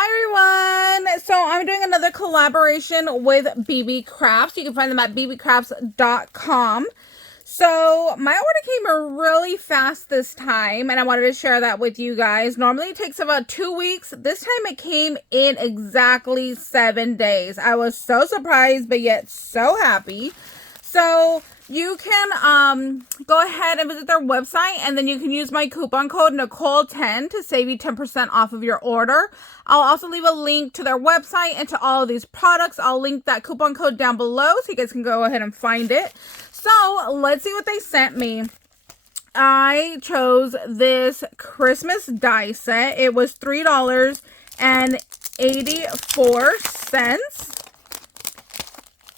Hi everyone! So I'm doing another collaboration with BeeBeeCraft. You can find them at BeeBeeCrafts.com. So my order came really fast this time, and I wanted to share that with you guys. Normally it takes about 2 weeks. This time it came in exactly 7 days. I was so surprised, but yet so happy. So you can go ahead and visit their website, and then you can use my coupon code Nicole10 to save you 10% off of your order. I'll also leave a link to their website and to all of these products. I'll link that coupon code down below so you guys can go ahead and find it. So let's see what they sent me. I chose this Christmas die set. It was $3.84.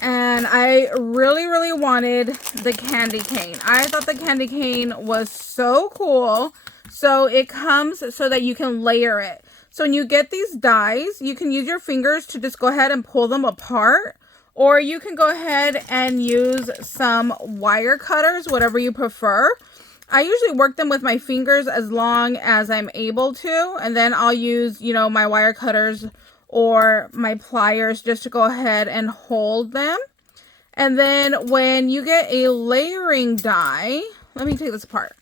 And I really wanted the candy cane. I thought the candy cane was so cool. So it comes so that you can layer it. So when you get these dies, you can use your fingers to just go ahead and pull them apart. Or you can go ahead and use some wire cutters, whatever you prefer. I usually work them with my fingers as long as I'm able to. And then I'll use, my wire cutters or my pliers just to go ahead and hold them. And then when you get a layering die, let me take this apart.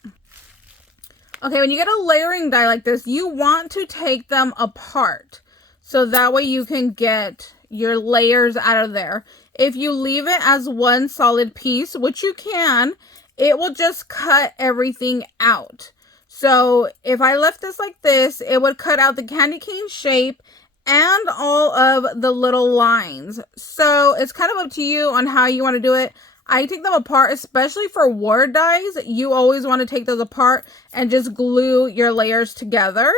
Okay, when you get a layering die like this, you want to take them apart. So that way you can get your layers out of there. If you leave it as one solid piece, which you can, it will just cut everything out. So if I left this like this, it would cut out the candy cane shape and all of the little lines. So it's kind of up to you on how you want to do it. I take them apart, especially for word dies. You always want to take those apart and just glue your layers together.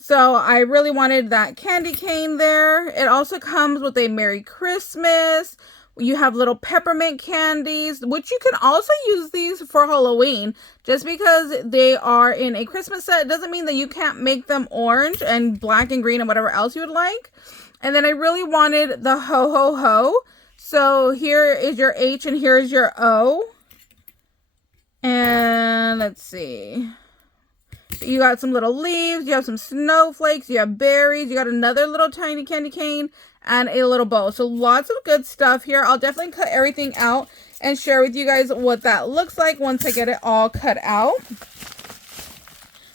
So I really wanted that candy cane there. It also comes with a Merry Christmas. You have little peppermint candies, which you can also use these for Halloween. Just because they are in a Christmas set doesn't mean that you can't make them orange and black and green and whatever else you would like. And then I really wanted the ho ho ho. So here is your H and here is your O. And let's see. You got some little leaves, you have some snowflakes, you have berries, you got another little tiny candy cane, and a little bow. So lots of good stuff here. I'll definitely cut everything out and share with you guys what that looks like once I get it all cut out.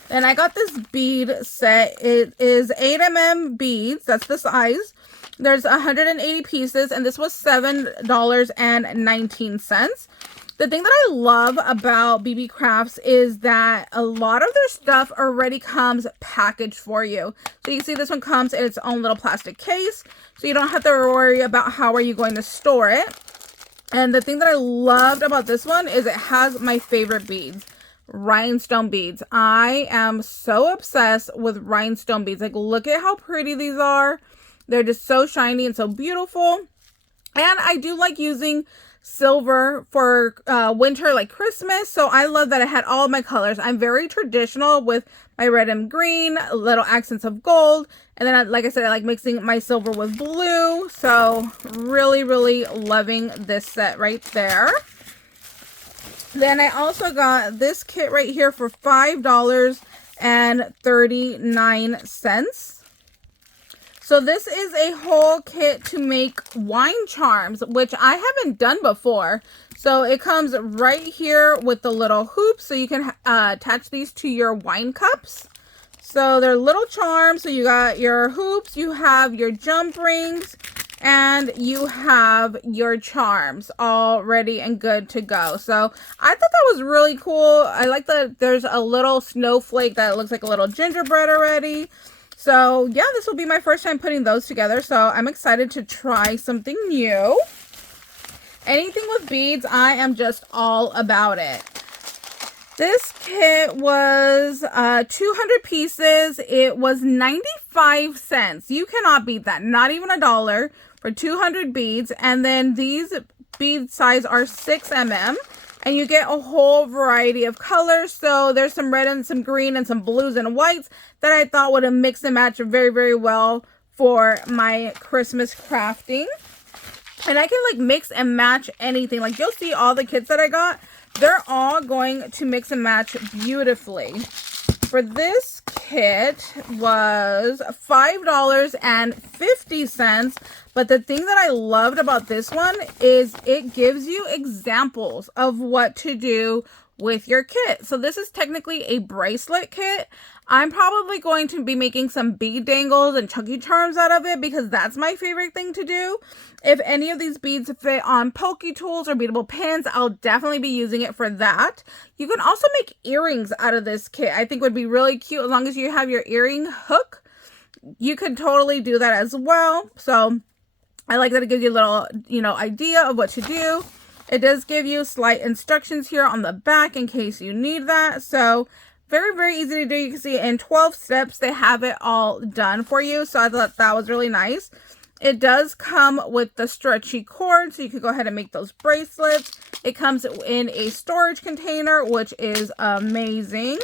Then I got this bead set. It is 8mm beads. That's the size. There's 180 pieces, and this was $7.19. The thing that I love about BeeBeeCrafts is that a lot of their stuff already comes packaged for you. So you can see this one comes in its own little plastic case, so you don't have to worry about how are you going to store it. And the thing that I loved about this one is it has my favorite beads, rhinestone beads. I am so obsessed with rhinestone beads. Like, look at how pretty these are. They're just so shiny and so beautiful. And I do like using silver for winter, like Christmas. So I love that it had all of my colors. I'm very traditional with my red and green, little accents of gold. And then, like I said, I like mixing my silver with blue. So really loving this set right there. Then I also got this kit right here for $5.39. So this is a whole kit to make wine charms, which I haven't done before. So it comes right here with the little hoops, so you can attach these to your wine cups. So they're little charms. So you got your hoops, you have your jump rings, and you have your charms all ready and good to go. So I thought that was really cool. I like that there's a little snowflake that looks like a little gingerbread already. So yeah, this will be my first time putting those together. So I'm excited to try something new. Anything with beads, I am just all about it. This kit was 200 pieces. It was 95 cents. You cannot beat that. Not even $1 for 200 beads. And then these bead size are 6mm. And you get a whole variety of colors. So there's some red and some green and some blues and whites that I thought would have mixed and matched very well for my Christmas crafting. And I can like mix and match anything. Like, you'll see all the kits that I got, they're all going to mix and match beautifully. for this kit was $5.50. But the thing that I loved about this one is it gives you examples of what to do with your kit. So this is technically a bracelet kit. I'm probably going to be making some bead dangles and chunky charms out of it because that's my favorite thing to do. If any of these beads fit on Pokie tools or beadable pins, I'll definitely be using it for that. You can also make earrings out of this kit. I think would be really cute as long as you have your earring hook. You could totally do that as well. So I like that it gives you a little, idea of what to do. It does give you slight instructions here on the back in case you need that. So very, very easy to do. You can see in 12 steps, they have it all done for you. So I thought that was really nice. It does come with the stretchy cord, so you could go ahead and make those bracelets. It comes in a storage container, which is amazing.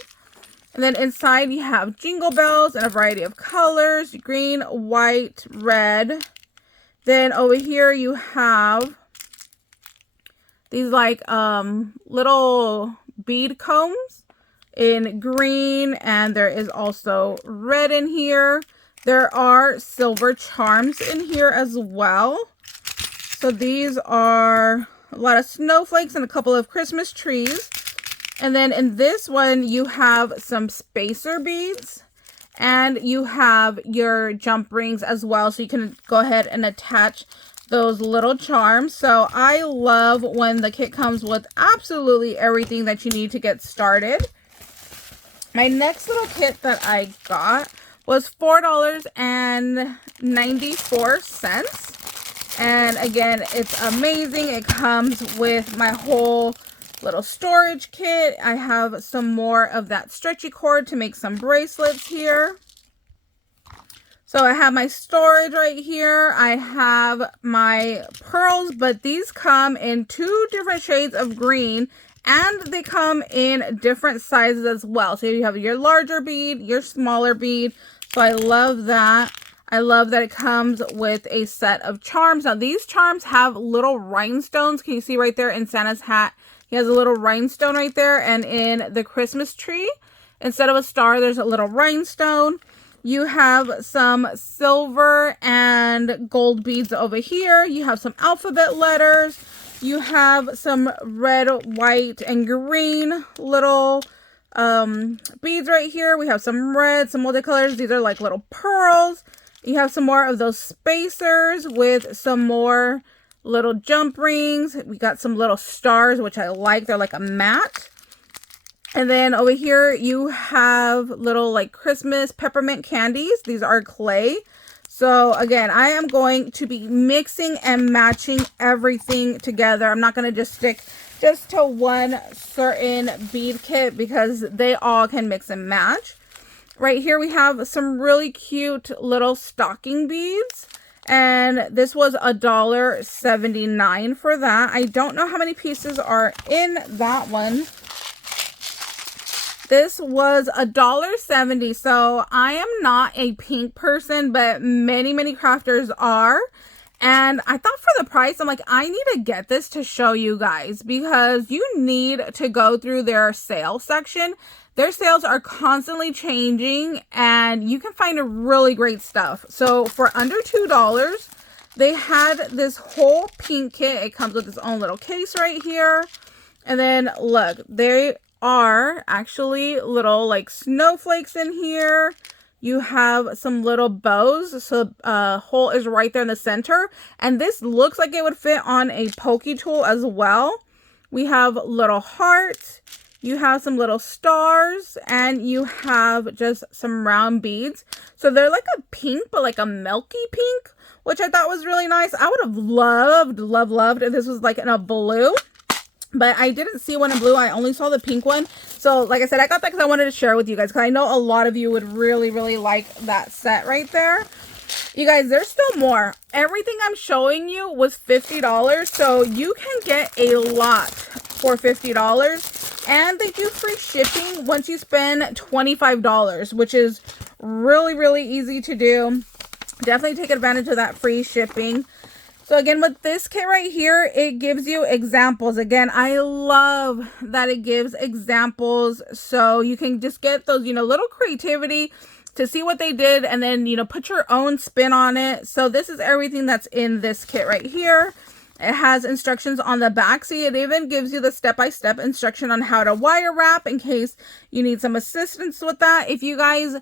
And then inside you have jingle bells in a variety of colors, green, white, red. Then over here you have these like little bead combs in green, and there is also red in here. There are silver charms in here as well. So these are a lot of snowflakes and a couple of Christmas trees. And then in this one, you have some spacer beads and you have your jump rings as well. So you can go ahead and attach those little charms. So I love when the kit comes with absolutely everything that you need to get started. My next little kit that I got was $4.94. And again, it's amazing. It comes with my whole little storage kit. I have some more of that stretchy cord to make some bracelets here. So I have my storage right here. I have my pearls, but these come in 2 different shades of green. And they come in different sizes as well. So you have your larger bead, your smaller bead. So I love that. I love that it comes with a set of charms. Now these charms have little rhinestones. Can you see right there in Santa's hat? He has a little rhinestone right there. And in the Christmas tree, instead of a star, there's a little rhinestone. You have some silver and gold beads over here. You have some alphabet letters. You have some red, white, and green little beads right here. We have some red, some multicolors. These are like little pearls. You have some more of those spacers with some more little jump rings. We got some little stars, which I like. They're like a mat. And then over here, you have little like Christmas peppermint candies. These are clay. So again, I am going to be mixing and matching everything together. I'm not going to just stick just to one certain bead kit because they all can mix and match. Right here we have some really cute little stocking beads. And this was $1.79 for that. I don't know how many pieces are in that one. This was $1.70. So I am not a pink person, but many crafters are. And I thought for the price, I'm like, I need to get this to show you guys because you need to go through their sale section. Their sales are constantly changing and you can find really great stuff. So for under $2, they had this whole pink kit. It comes with its own little case right here. And then look, they are actually little like snowflakes in here. You have some little bows, so hole is right there in the center, and this looks like it would fit on a Pokie tool as well. We have little hearts, you have some little stars, and you have just some round beads. So they're like a pink, but like a milky pink, which I thought was really nice. I would have loved if this was like in a blue. But I didn't see one in blue. I only saw the pink one. So like I said, I got that because I wanted to share with you guys. Because I know a lot of you would really like that set right there. You guys, there's still more. Everything I'm showing you was $50. So you can get a lot for $50. And they do free shipping once you spend $25. Which is really easy to do. Definitely take advantage of that free shipping. So again, with this kit right here, it gives you examples. Again, I love that it gives examples. So you can just get those, you know, little creativity to see what they did and then, you know, put your own spin on it. So this is everything that's in this kit right here. It has instructions on the back. See, it even gives you the step-by-step instruction on how to wire wrap in case you need some assistance with that. If you guys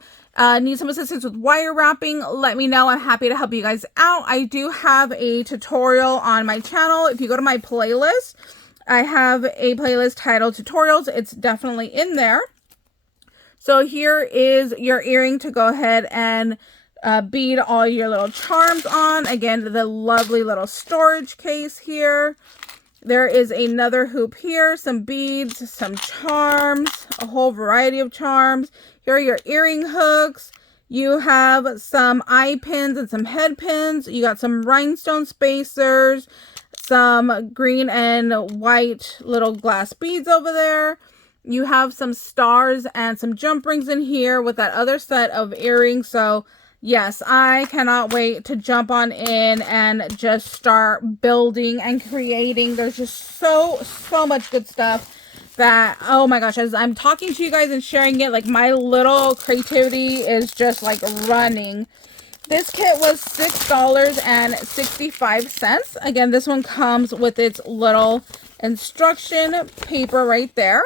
need some assistance with wire wrapping, let me know. I'm happy to help you guys out. I do have a tutorial on my channel. If you go to my playlist, I have a playlist titled tutorials. It's definitely in there. So here is your earring to go ahead and bead all your little charms on. Again, the lovely little storage case here. There is another hoop here, some beads, some charms, a whole variety of charms. Here are your earring hooks. You have some eye pins and some head pins. You got some rhinestone spacers, some green and white little glass beads over there. You have some stars and some jump rings in here with that other set of earrings. So yes, I cannot wait to jump on in and just start building and creating. There's just so much good stuff that, oh my gosh, as I'm talking to you guys and sharing it, like my little creativity is just like running. This kit was $6.65. Again, this one comes with its little instruction paper right there.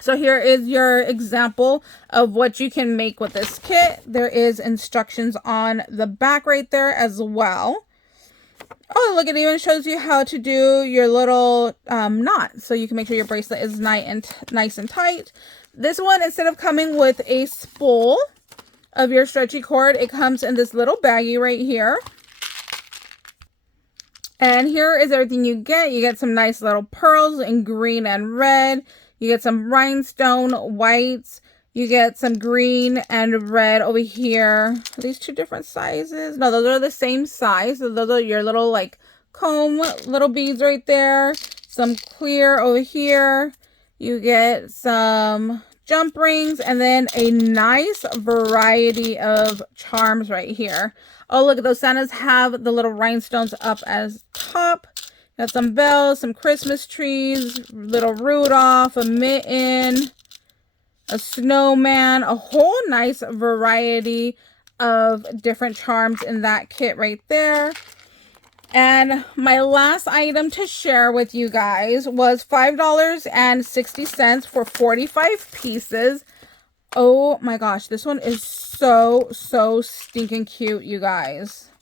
So here is your example of what you can make with this kit. There is instructions on the back right there as well. Oh, look, it even shows you how to do your little knot. So you can make sure your bracelet is nice and tight. This one, instead of coming with a spool of your stretchy cord, it comes in this little baggie right here. And here is everything you get. You get some nice little pearls in green and red. You get some rhinestone whites. You get some green and red over here. Are these two different sizes? No, those are the same size. So those are your little like comb little beads right there. Some clear over here. You get some jump rings and then a nice variety of charms right here. Oh, look at those. Santas have the little rhinestones up as top. Got some bells, some Christmas trees, little Rudolph, a mitten, a snowman, a whole nice variety of different charms in that kit right there. And my last item to share with you guys was $5.60 for 45 pieces. Oh my gosh, this one is so stinking cute, you guys.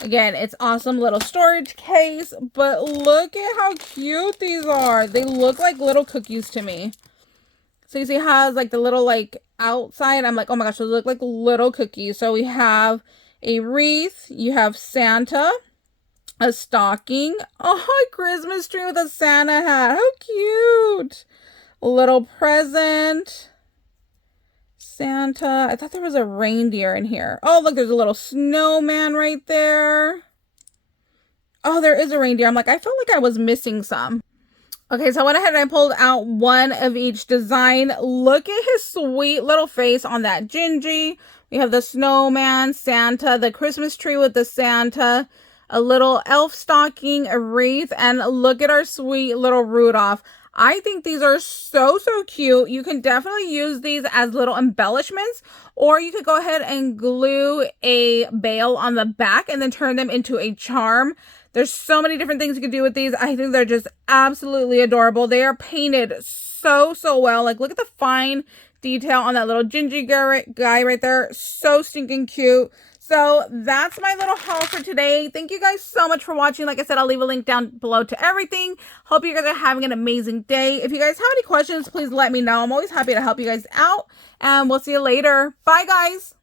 Again, it's awesome little storage case, but look at how cute these are. They look like little cookies to me. So you see how it has like the little like outside. I'm like, oh my gosh, those look like little cookies. So we have a wreath. You have Santa, a stocking. Oh, a Christmas tree with a Santa hat. How cute. A little present. Santa. I thought there was a reindeer in here. Oh, look, there's a little snowman right there. Oh, there is a reindeer. I'm like, I felt like I was missing some. Okay, so I went ahead and I pulled out one of each design. Look at his sweet little face on that Gingy. We have the snowman, Santa, the Christmas tree with the Santa, a little elf stocking, a wreath, and look at our sweet little Rudolph. I think these are so cute. You can definitely use these as little embellishments, or you could go ahead and glue a bail on the back and then turn them into a charm. There's so many different things you can do with these. I think they're just absolutely adorable. They are painted so well. Like, look at the fine detail on that little Gingy guy right there. So stinking cute. So that's my little haul for today. Thank you guys so much for watching. Like I said, I'll leave a link down below to everything. Hope you guys are having an amazing day. If you guys have any questions, please let me know. I'm always happy to help you guys out. And we'll see you later. Bye, guys.